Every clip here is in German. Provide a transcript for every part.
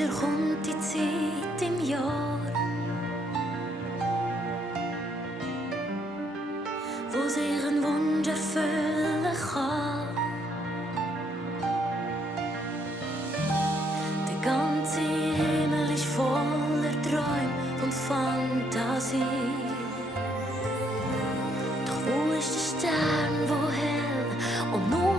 wieder kommt die Zeit im Jahr, wo sich ein Wunsch erfüllen kann. Der ganze Himmel ist voller Träume und Fantasie. Doch wo ist der Stern, wo hell und nur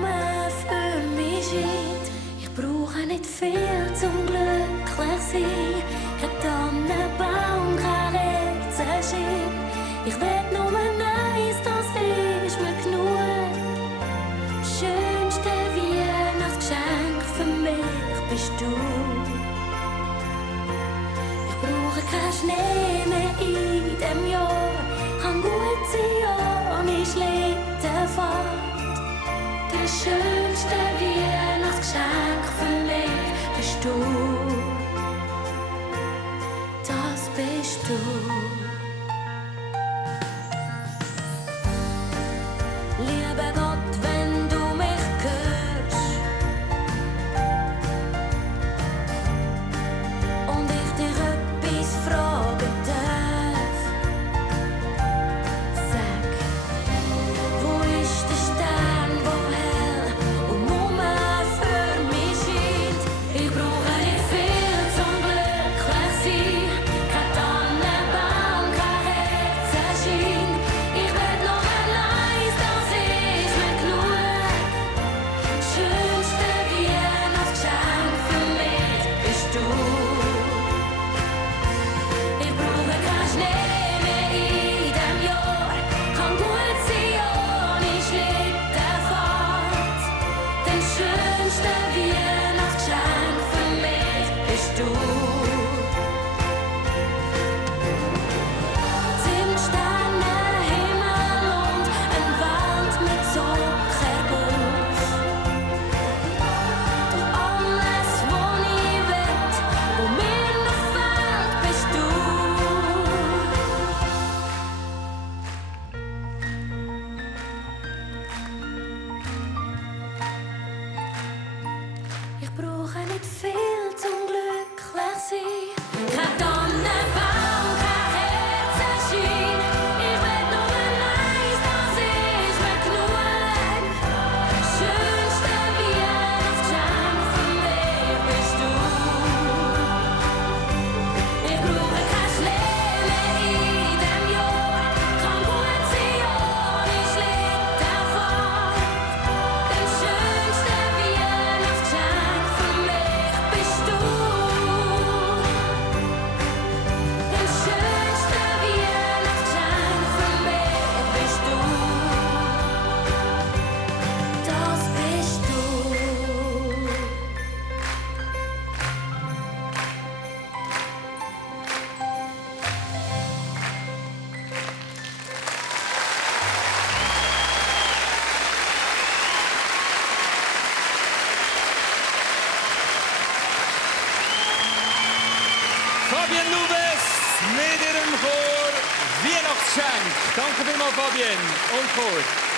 für mich scheint? Ich brauche nicht viel zum glücklich sein. Kein Tannenbaum, kein Kerzenschein. Ich will nur eins, das ist mir genug. Schönste Weihnachtsgeschenk für mich bist du. Ich brauche keinen Schnee mehr in dem Jahr. Kann gut sein ohne Schlittenfahrt. Der schönste Weihnachtsgeschenk für mich bist du. Das bist du. Lieber Gott, wenn du mich hörst und ich dich etwas fragen darf, sag, wo ist der Stern, wo hell und nur für mich scheint? Ich brauche nicht viel zum glücklich sein. Kein Tannenbaum, kein Kerzenschein. Ich will nur eins, das ist mir genug. Schönste Weihnachtsgeschenk für mich bist du. Ich brauche keinen Schnee mehr in dem Jahr. Kann gut sein ohne Schlittenfahrt. Denn schönste Weihnachtsgeschenk für mich bist du. Zimtsterne, Himmel und ein Wald mit Zuckerguss. Doch alles, was ich will, wo mir noch fehlt, bist du. Ich brauche nicht viel zum glücklich sein. Kein Tannenbaum, kein Kerzenschein. Ich will nur eins, das ist mir genug. Schönste Weihnachtsgeschenk für mich bist du. Ich brauche keinen Schnee mehr in dem Jahr. Kann gut sein ohne Schlittenfahrt. Denn schönste Weihnachtsgeschenk für mich bist du. Denn schönste Weihnachtsgeschenk für mich bist du. Das bist du. Fabienne Louwes mit ihrem Chor Weihnachtsgeschenk. Danke vielmals, Fabienne und Chor.